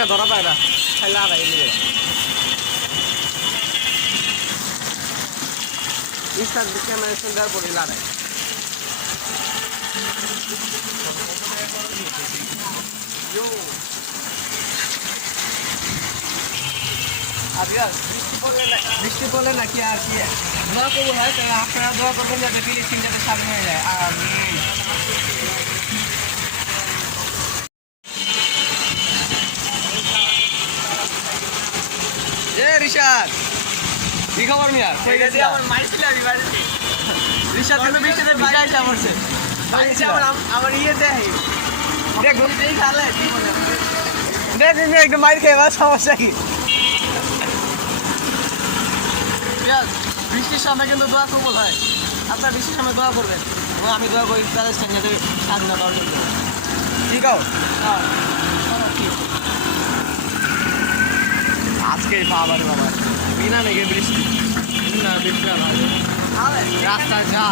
camera ধরা পায় না খাইলে আর এনে ইস্টার ক্যামেরা সুন্দর পড়ে লাড়ায় বৃষ্টি পড়লে নাকি আর কি দোয়া করবো হয় তাহলে আপনারা দোয়া করবেন যাতে ফিলিস্তিনটাতে স্বাধীন হয়ে যায় আর রিশাদ কি খবর মিয়া রিশাদ কিন্তু বৃষ্টিতে ভিজা এসে পড়ছে আমার ইয়ে দেয় দেখুন দেখুন একটু মাইর খেয়ে সমস্যা কি বৃষ্টির সময় কিন্তু দোয়া কবুল হয় আপনার বৃষ্টির সময় দোয়া করবেন এবং আমি দোয়া করি তাদের যাতে স্বাধীনতা অর্জন করবে ঠিক আছে আজকে বাবার বাবা বিনা মেঘে বৃষ্টি না বৃষ্টি রাস্তা যা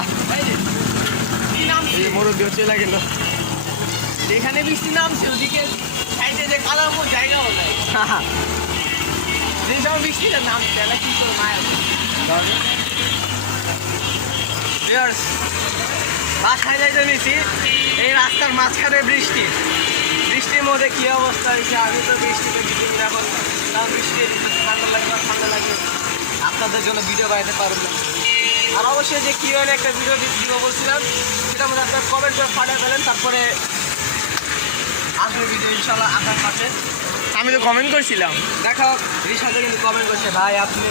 মুরব্বী চলে গেল যেখানে বৃষ্টি নামছে ওদিকে সাইডে যে কালার মতো জায়গা হলো যে সময় বৃষ্টিটা নামছে তাহলে কি করে মায়া বাসায় যাইতে নিছি এই রাস্তার মাঝখানে বৃষ্টির মধ্যে কি অবস্থা হয়েছে আমি তো বৃষ্টিতে ভিডিও এখন তাও বৃষ্টি ঠান্ডা লাগবে আপনাদের জন্য ভিডিও বানাতে পারবো না আর অবশ্যই যে কি হলে একটা ভিডিও দিব বলছিলাম সেটা মধ্যে আপনার কমেন্ট করে পাঠিয়ে ফেলেন তারপরে আসবে ভিডিও ইনশাল্লাহ আপনার পাশে আমি তো কমেন্ট করছিলাম দেখো রিশাদে কিন্তু কমেন্ট করছে ভাই আপনি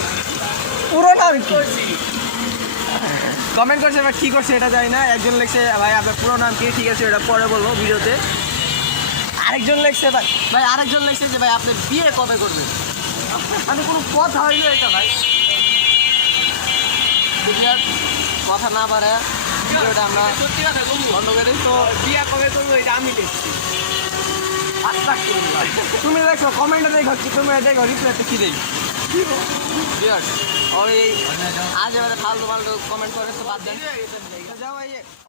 পুরো নাম করছি কমেন্ট করছে এবার কী করছে এটা জানি না একজন লিখছে ভাই আপনার পুরো নাম কি ঠিক আছে এটা পরে বলবো ভিডিওতে আরেকজন লিখছে ভাই আরেকজন লিখছে যে ভাই আপনি বিয়ে কবে করবেন মানে কোনো কথা হইলো এটা ভাই কথা না পারে ভিডিওটা আমরা বন্ধ করে তো বিয়ে কবে করবো এটা আমি লিখছি তুমি দেখো কমেন্টে দেখো কি তুমি দেখো রিপ্লাইতে কি দেখি ওই আজ এবারে ফালতু কমেন্ট করে তো বাদ দেন যাও